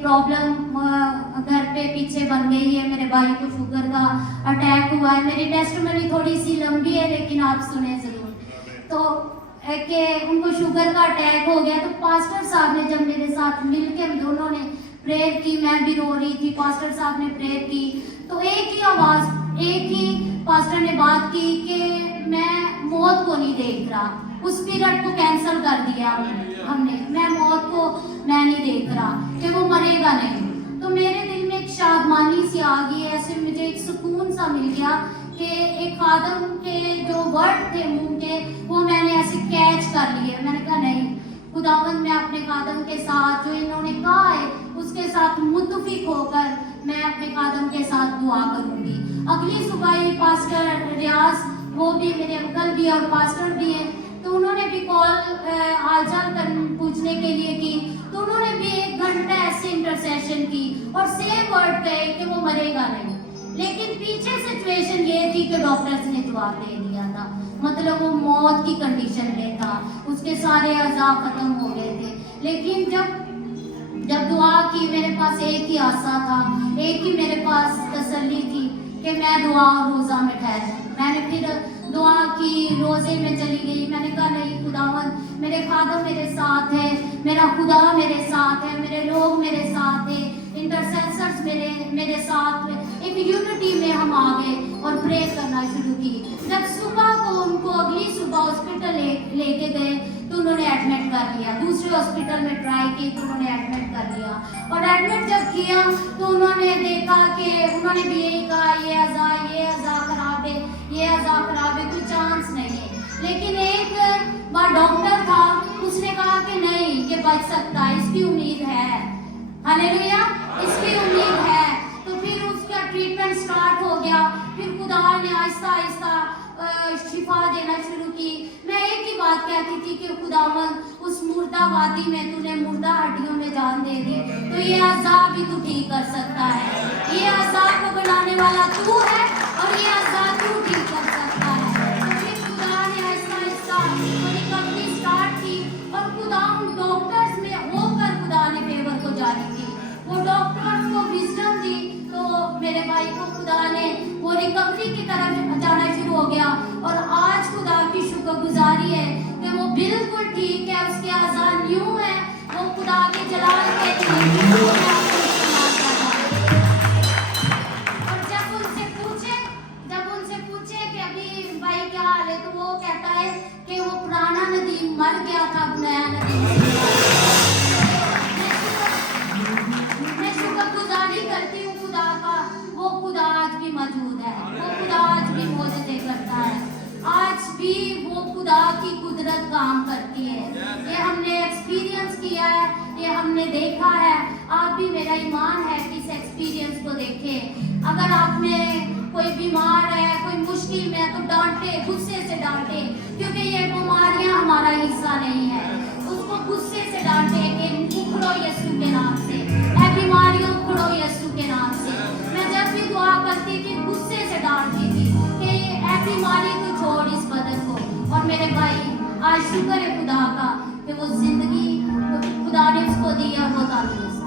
Problem घर पे पीछे बन गई है। मेरे भाई को शुगर का अटैक हुआ है। मेरी टेस्टमनी थोड़ी सी लंबी है लेकिन आप सुने ज़रूर। तो कि उनको शुगर का अटैक हो गया, तो पास्टर साहब ने जब मेरे साथ मिलके हम दोनों ने प्रेयर की, मैं भी रो रही थी, पास्टर साहब ने प्रेयर की, तो एक ही आवाज़, एक ही पास्टर ने बात की कि मैं मौत को नहीं देख रहा, उस पीरियड को कैंसिल कर दिया हमने, मैं मौत को मैं नहीं देख रहा कि वो मरेगा नहीं। तो मेरे दिल में एक शादमानी सी आ गई, ऐसे मुझे एक सुकून सा मिल गया कि एक खादम के जो वर्ड थे मुंह के वो मैंने ऐसे कैच कर लिए। मैंने कहा नहीं, खुदावंद मैं अपने खादम के साथ जो इन्होंने कहा है उसके साथ मुत्तफिक होकर मैं अपने खादम के साथ दुआ करूंगी। अगली सुबह ही पास्टर रियाज, वो भी मेरे अंकल भी और पास्टर भी हैं, तो उन्होंने भी कॉल हालचाल पूछने के लिए की, तो उन्होंने भी 1 घंटा ऐसे इंटरसेशन की और सेम वर्ड कहे कि वो मरेगा नहीं। लेकिन पीछे सिचुएशन ये थी कि डॉक्टर्स ने जवाब दे दिया था, मतलब वो मौत की कंडीशन में था, उसके सारे अज़ा खत्म हो गए थे। लेकिन जब दुआ की, मेरे पास एक ही आशा था, एक ही मेरे पास तसल्ली थी कि मैं दुआ और रोज़ा में ठहर। मैंने फिर दुआ की, रोज़े में चली गई। मैंने कहा नहीं खुदावंद, मेरे खादम मेरे साथ है, मेरा खुदा मेरे साथ है, मेरे लोग मेरे साथ है, इंटरसेसर्स मेरे साथ, एक यूनिटी में हम आ गए और प्रे करना शुरू की। जब सुबह को उनको अगली सुबह हॉस्पिटल लेके गए तो उन्होंने एडमिट कर लिया, दूसरे हॉस्पिटल में ट्राई की तो उन्होंने एडमिट कर लिया, और एडमिट जब किया तो उन्होंने देखा कि उन्होंने भी यही कहा ये अज़ा खराब है, ये अज़ा खराब है, कोई चांस नहीं है। लेकिन एक बार डॉक्टर था, उसने कहा कि नहीं ये बच सकता है, इसकी उम्मीद है, हालेलुया, इसकी उम्मीद है। तो फिर उसका ट्रीटमेंट स्टार्ट हो गया। फिर खुदा ने आहिस्ता आहिस्ता शिफा देना शुरू की। मैं एक ही बात कहती थी कि खुदावंद उस मुर्दा वादी में तूने मुर्दा हड्डियों में जान दे दी, तो ये अज़ाब भी तू ठीक कर सकता है, ये अज़ाब को बनाने वाला तू है और ये अज़ाब तू ठीक कर सकता है। तो फिर खुदा ने आहिस्ता आहिस्ता रिकवरी स्टार्ट की और खुदा उन डॉक्टर्स में होकर खुदा ने फेवर को जारी की, वो डॉक्टर्स को विजडम दी, तो मेरे भाई को खुदा ने वो रिकवरी की तरफ जाना शुरू हो गया। और आज खुदा की शुक्रगुजारी है कि वो बिल्कुल ठीक है, उसके आज़ाद न्यू है, वो खुदा के जलाल के और जब उनसे पूछे कि अभी भाई क्या हाल है, तो वो कहता है कि वो पुराना नदीम मर गया था, अब नया नदीम। मैं शुक्रगुजारी करती हूँ खुदा का, वो खुदा आज भी मौजूद है, वो खुदा आज भी मौजूद करता है, आज भी वो खुदा की कुदरत काम करती है। ये हमने एक्सपीरियंस किया है, ये हमने देखा है, आप भी, मेरा ईमान है कि इस एक्सपीरियंस को देखें। अगर आप में कोई बीमार है, कोई मुश्किल में है, तो डांटे, गुस्से से डांटे, क्योंकि ये बीमारियां हमारा हिस्सा नहीं है। उसको गुस्से से डांटे कि उखड़ो यीशु के नाम से, ऐ बीमारियों उखड़ो यीशु के नाम से। मैं जब भी दुआ करती थी गुस्से से डांटती थी कि ऐ बीमारी तू छोड़ इस बदन को। और मेरे भाई आज शुक्र है खुदा का कि वो जिंदगी खुदा ने उसको दी और वो तंदुरुस्त